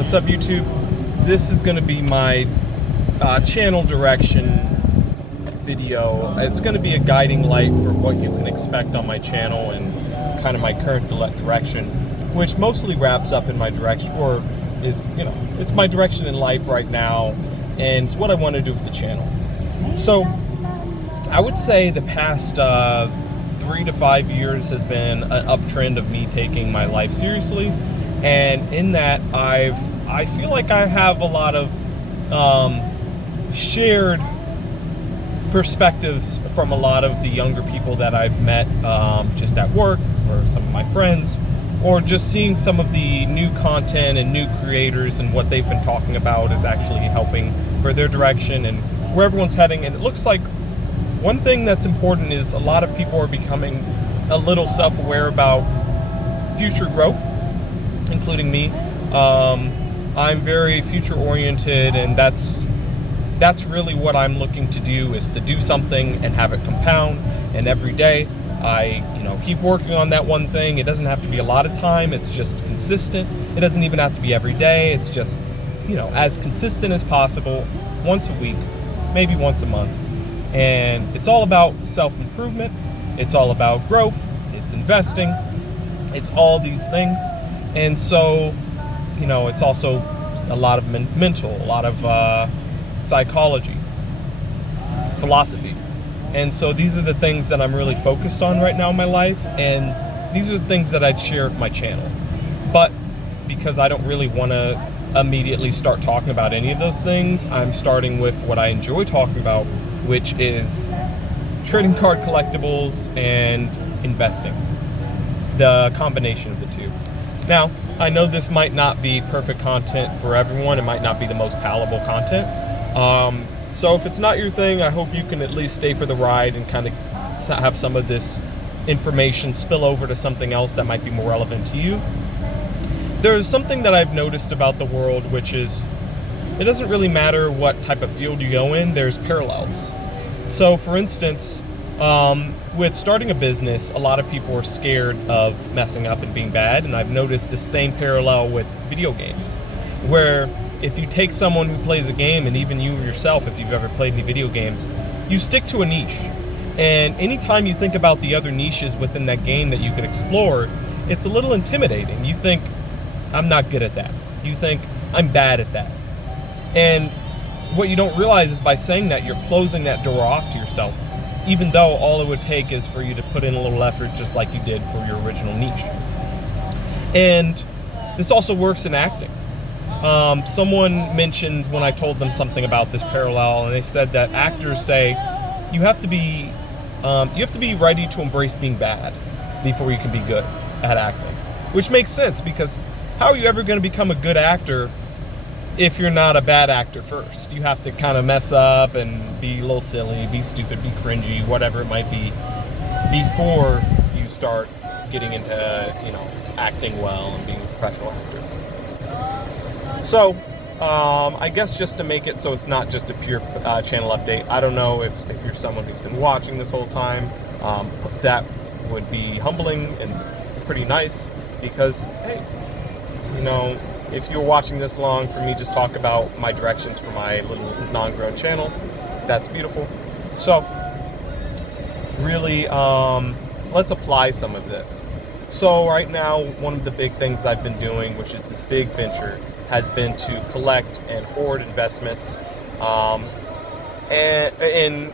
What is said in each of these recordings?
What's up, YouTube? This is going to be my channel direction video. It's going to be a guiding light for what you can expect on my channel and kind of my current direction, which mostly wraps up in my direction, or is, it's my direction in life right now, and it's what I want to do with the channel. So I would say the past 3 to 5 years has been an uptrend of me taking my life seriously, and in that I feel like I have a lot of shared perspectives from a lot of the younger people that I've met just at work, or some of my friends, or just seeing some of the new content and new creators and what they've been talking about is actually helping for their direction and where everyone's heading. And it looks like one thing that's important is a lot of people are becoming a little self-aware about future growth, including me. I'm very future-oriented, and that's really what I'm looking to do, is to do something and have it compound. And every day I keep working on that one thing. It doesn't have to be a lot of time, it's just consistent. It doesn't even have to be every day, it's just as consistent as possible, once a week, maybe once a month. And it's all about self-improvement, it's all about growth, it's investing, it's all these things. And so it's also a lot of mental, a lot of psychology, philosophy. And so these are the things that I'm really focused on right now in my life, and these are the things that I'd share with my channel. But because I don't really want to immediately start talking about any of those things, I'm starting with what I enjoy talking about, which is trading card collectibles and investing, the combination of the two. Now, I know this might not be perfect content for everyone. It might not be the most palatable content. So if it's not your thing, I hope you can at least stay for the ride and kind of have some of this information spill over to something else that might be more relevant to you. There's something that I've noticed about the world, which is it doesn't really matter what type of field you go in, there's parallels. So for instance, with starting a business, a lot of people are scared of messing up and being bad, and I've noticed the same parallel with video games, where if you take someone who plays a game, and even you yourself, if you've ever played any video games, you stick to a niche. And anytime you think about the other niches within that game that you could explore, it's a little intimidating. You think, I'm not good at that. You think, I'm bad at that. And what you don't realize is by saying that, you're closing that door off to yourself, even though all it would take is for you to put in a little effort just like you did for your original niche. And this also works in acting. Someone mentioned when I told them something about this parallel, and they said that actors say you have to be ready to embrace being bad before you can be good at acting, which makes sense, because how are you ever going to become a good actor if you're not a bad actor first? You have to kind of mess up and be a little silly, be stupid, be cringy, whatever it might be, before you start getting into acting well and being a professional actor. So, I guess just to make it so it's not just a pure channel update, I don't know if you're someone who's been watching this whole time, that would be humbling and pretty nice, because, hey, if you're watching this long for me just talk about my directions for my little non-grown channel, that's beautiful. So, really, let's apply some of this. So right now, one of the big things I've been doing, which is this big venture, has been to collect and hoard investments, and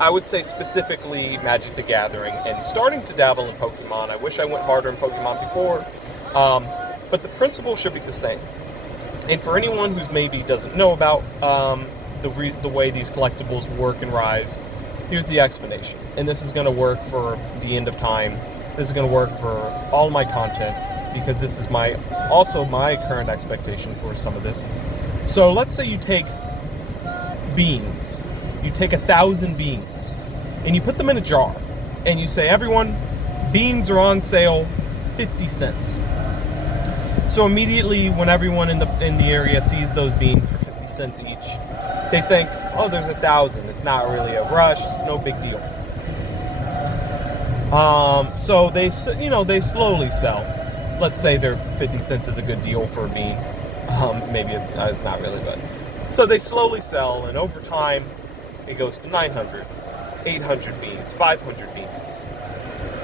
I would say specifically Magic the Gathering, and starting to dabble in Pokemon. I wish I went harder in Pokemon before, but the principle should be the same. And for anyone who's maybe doesn't know about the way these collectibles work and rise, here's the explanation. And this is going to work for the end of time. This is going to work for all my content, because this is also my current expectation for some of this. So let's say you take beans. You take 1,000 beans, and you put them in a jar, and you say, everyone, beans are on sale, 50 cents. So immediately when everyone in the area sees those beans for 50 cents each, they think, oh, there's 1,000. It's not really a rush. It's no big deal. So they slowly sell. Let's say their 50 cents is a good deal for a bean. Maybe it's not really, but so they slowly sell, and over time it goes to 900, 800 beans, 500 beans.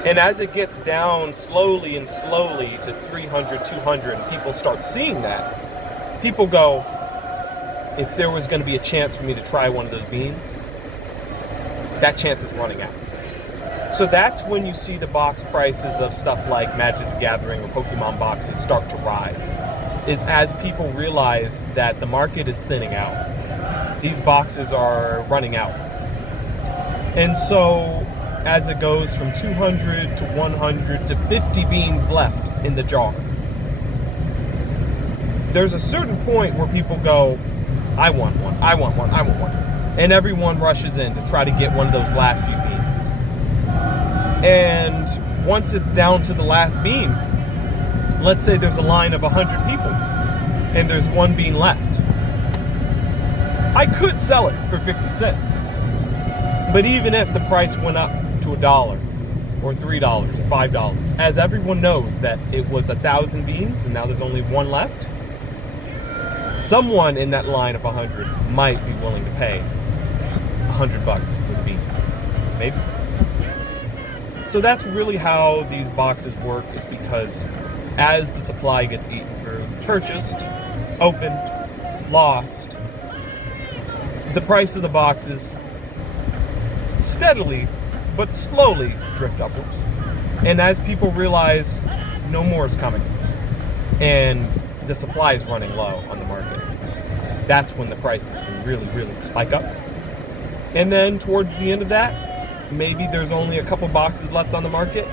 And as it gets down slowly and slowly to 300, 200, and people start seeing that, people go, if there was going to be a chance for me to try one of those beans, that chance is running out. So that's when you see the box prices of stuff like Magic the Gathering or Pokemon boxes start to rise, is as people realize that the market is thinning out. These boxes are running out. And so as it goes from 200 to 100 to 50 beans left in the jar, there's a certain point where people go, I want one, I want one, I want one. And everyone rushes in to try to get one of those last few beans. And once it's down to the last bean, let's say there's a line of 100 people and there's one bean left. I could sell it for 50 cents. But even if the price went up to $1 or $3 or $5, as everyone knows that it was 1,000 beans and now there's only one left, someone in that line of 100 might be willing to pay $100 for the bean. Maybe. So that's really how these boxes work, is because as the supply gets eaten through, purchased, opened, lost, the price of the boxes steadily but slowly drift upwards. And as people realize no more is coming and the supply is running low on the market, that's when the prices can really, really spike up. And then towards the end of that, maybe there's only a couple boxes left on the market,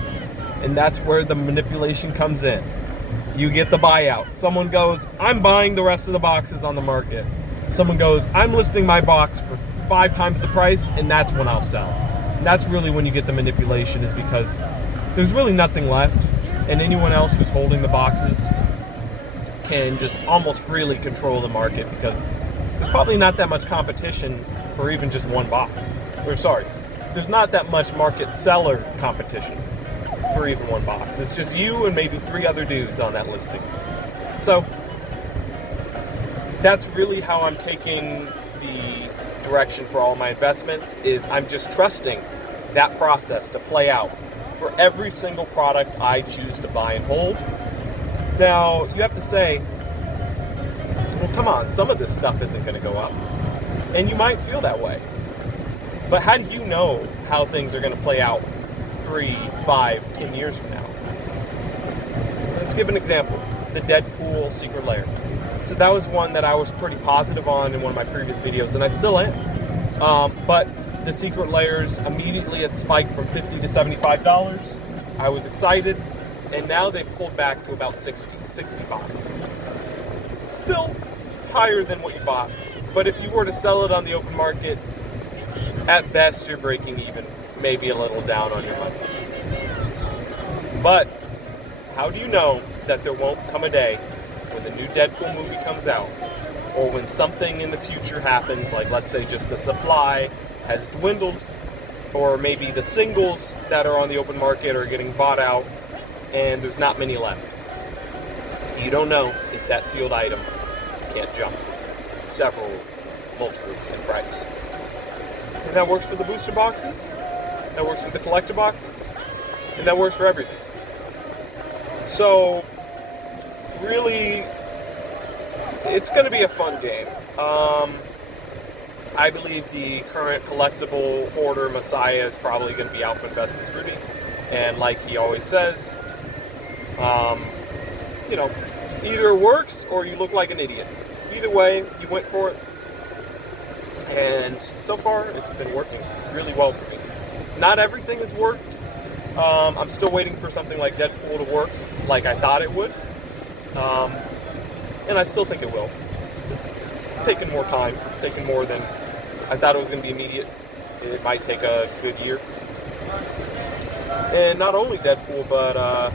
and that's where the manipulation comes in. You get the buyout. Someone goes, I'm buying the rest of the boxes on the market. Someone goes, I'm listing my box for 5 times the price, and that's when I'll sell. And that's really when you get the manipulation, is because there's really nothing left, and anyone else who's holding the boxes can just almost freely control the market, because there's probably not that much competition for even just one box. There's not that much market seller competition for even one box. It's just you and maybe 3 other dudes on that listing. So that's really how I'm taking the direction for all my investments, is I'm just trusting that process to play out for every single product I choose to buy and hold. Now, you have to say, well, come on, some of this stuff isn't going to go up. And you might feel that way. But how do you know how things are going to play out 3, 5, 10 years from now? Let's give an example. The Deadpool Secret Lair. So that was one that I was pretty positive on in one of my previous videos, and I still am. But the Secret Lairs immediately had spiked from $50 to $75. I was excited, and now they've pulled back to about $60, $65. Still higher than what you bought. But if you were to sell it on the open market, at best you're breaking even, maybe a little down on your money. But how do you know that there won't come a day when the new Deadpool movie comes out, or when something in the future happens, like let's say just the supply has dwindled, or maybe the singles that are on the open market are getting bought out and there's not many left? You don't know if that sealed item can't jump several multiples in price. And that works for the booster boxes, that works for the collector boxes, and that works for everything. So really, it's going to be a fun game. I believe the current collectible hoarder Messiah is probably going to be Alpha Investments Ruby. And like he always says, either it works or you look like an idiot. Either way, you went for it. And so far, it's been working really well for me. Not everything has worked. I'm still waiting for something like Deadpool to work like I thought it would. And I still think it will. It's taken more time. It's taken more than I thought it was going to be immediate. It might take a good year. And not only Deadpool, but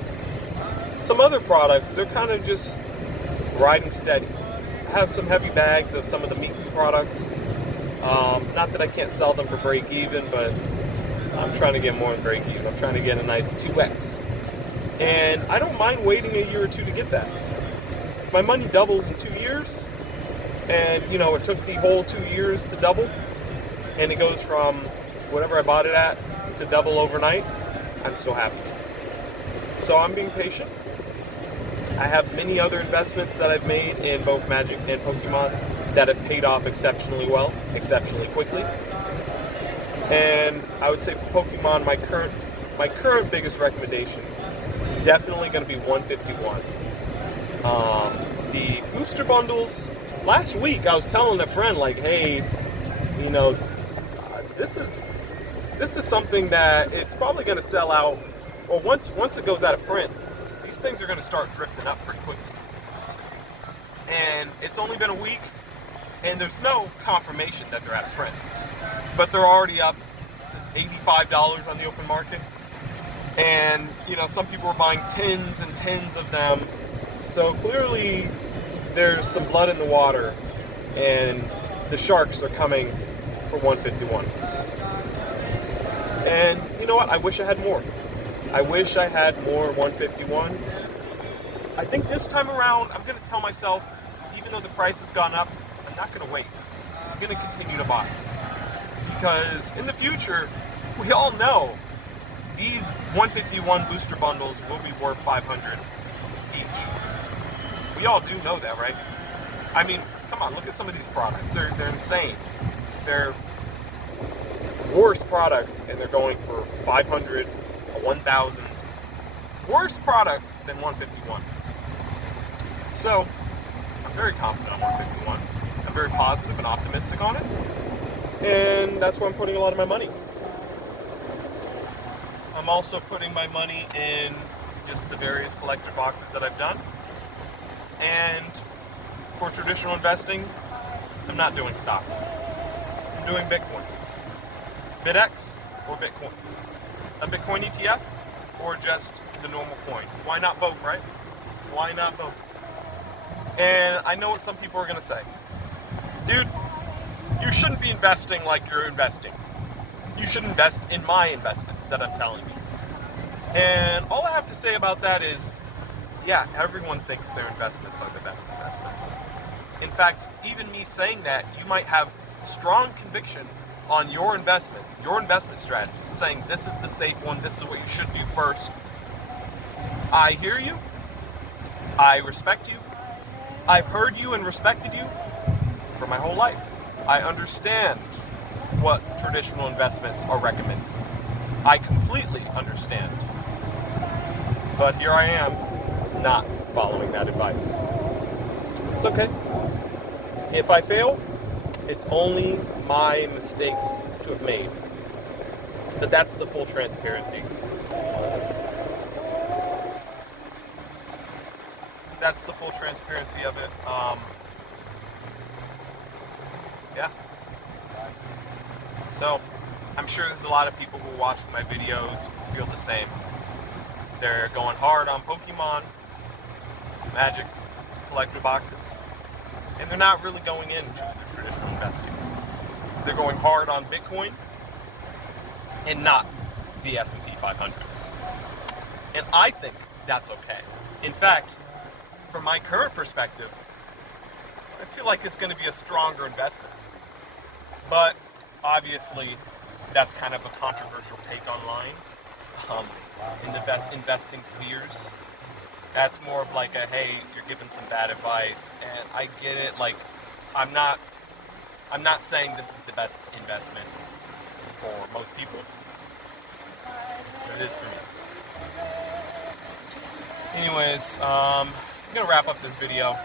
some other products, they're kind of just riding steady. I have some heavy bags of some of the meat products. Not that I can't sell them for break even, but I'm trying to get more than break even. I'm trying to get a nice 2x. And I don't mind waiting a year or two to get that. my money doubles in 2 years, and you know, it took the whole 2 years to double, and it goes from whatever I bought it at to double overnight, I'm still happy. So I'm being patient. I have many other investments that I've made in both Magic and Pokemon that have paid off exceptionally well, exceptionally quickly. And I would say for Pokemon, my current biggest recommendation is definitely going to be 151. The booster bundles. Last week, I was telling a friend, like, hey, you know, this is something that it's probably going to sell out. Or once it goes out of print, these things are going to start drifting up pretty quickly. And it's only been a week, and there's no confirmation that they're out of print. But they're already up to $85 on the open market. And, you know, some people are buying tens and tens of them. So clearly there's some blood in the water, and the sharks are coming for 151. And you know what? I wish I had more. I wish I had more 151. I think this time around, I'm going to tell myself, even though the price has gone up, I'm not going to wait. I'm going to continue to buy. Because in the future, we all know these 151 booster bundles will be worth 500 each. We all do know that, right? I mean, come on, look at some of these products. They're insane. They're worse products, and they're going for 500, 1,000. Worse products than 151. So, I'm very confident on 151. I'm very positive and optimistic on it. And that's where I'm putting a lot of my money. I'm also putting my money in just the various collector boxes that I've done. And for traditional investing, I'm not doing stocks. I'm doing Bitcoin. BitX or Bitcoin. A Bitcoin ETF or just the normal coin. Why not both, right? Why not both? And I know what some people are going to say. Dude, you shouldn't be investing like you're investing. You should invest in my investments that I'm telling you. And all I have to say about that is, yeah, everyone thinks their investments are the best investments. In fact, even me saying that, you might have strong conviction on your investments, your investment strategy, saying this is the safe one, this is what you should do first. I hear you. I respect you. I've heard you and respected you for my whole life. I understand what traditional investments are recommended. I completely understand. But here I am, not following that advice. It's okay. If I fail, it's only my mistake to have made. But that's the full transparency. That's the full transparency of it. Yeah. So, I'm sure there's a lot of people who are watching my videos who feel the same. They're going hard on Pokemon, Magic, collector boxes, and they're not really going into the traditional investing. They're going hard on Bitcoin and not the S&P 500s. And I think that's okay. In fact, from my current perspective, I feel like it's going to be a stronger investment. But obviously, that's kind of a controversial take online. In the investing spheres, that's more of like a, hey, you're giving some bad advice, and I get it. Like, I'm not saying this is the best investment for most people, but it is for me. Anyways, I'm gonna wrap up this video.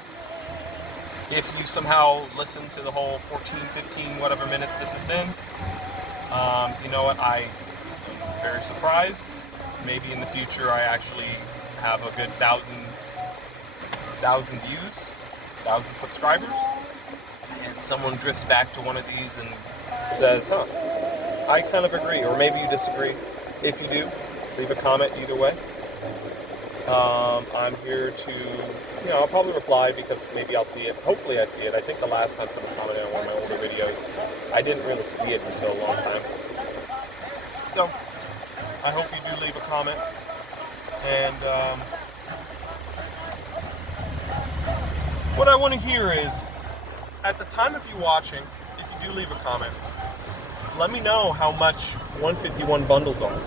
If you somehow listened to the whole 14, 15, whatever minutes this has been, you know what, I am very surprised. Maybe in the future I actually have a good 1,000 views, 1,000 subscribers, and someone drifts back to one of these and says, huh, I kind of agree, or maybe you disagree. If you do, leave a comment either way. I'm here to, I'll probably reply because maybe I'll see it. Hopefully I see it. I think the last time someone commented on one of my older videos, I didn't really see it until a long time. So, I hope you do leave a comment. And, What I want to hear is, at the time of you watching, if you do leave a comment, let me know how much 151 bundles are.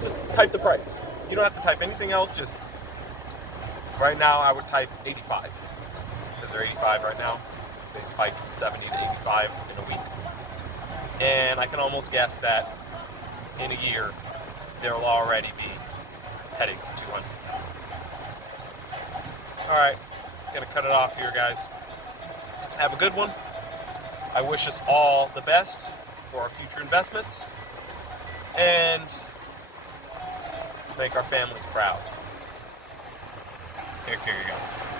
Just type the price. You don't have to type anything else, just right now I would type 85. Because they're 85 right now. They spiked from 70 to 85 in a week. And I can almost guess that in a year, they'll already be heading to 200. Alright, gonna cut it off here, guys. Have a good one. I wish us all the best for our future investments. And let's make our families proud. Take care, you guys.